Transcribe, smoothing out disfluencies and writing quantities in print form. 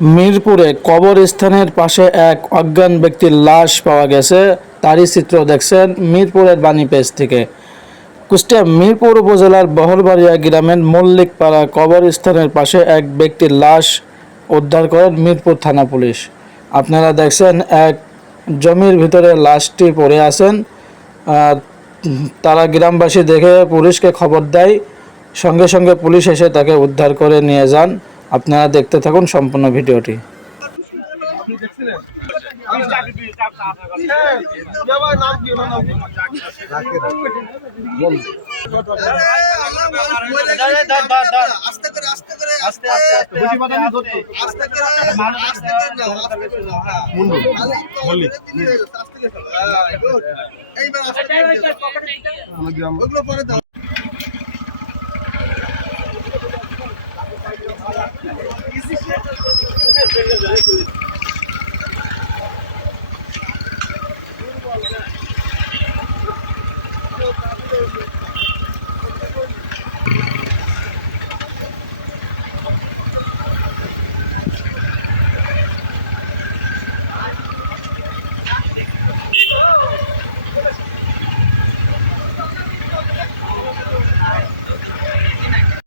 মিরপুরে কবরস্থানের পাশে এক অজ্ঞান ব্যক্তির লাশ পাওয়া গেছে। তারই চিত্র দেখছেন মিরপুরের বাণী পেজ থেকে। কুষ্টিয়া মিরপুর উপজেলার বহলবাড়িয়া গ্রামের মল্লিকপাড়া কবরস্থানের পাশে এক ব্যক্তির লাশ উদ্ধার করেন মিরপুর থানা পুলিশ। আপনারা দেখছেন এক জমির ভিতরে লাশটি পড়ে আছেন। তারা গ্রামবাসী দেখে পুলিশকে খবর দেয়, সঙ্গে সঙ্গে পুলিশ এসে তাকে উদ্ধার করে নিয়ে যান। আপনারা দেখতে থাকুন সম্পূর্ণ ভিডিওটি।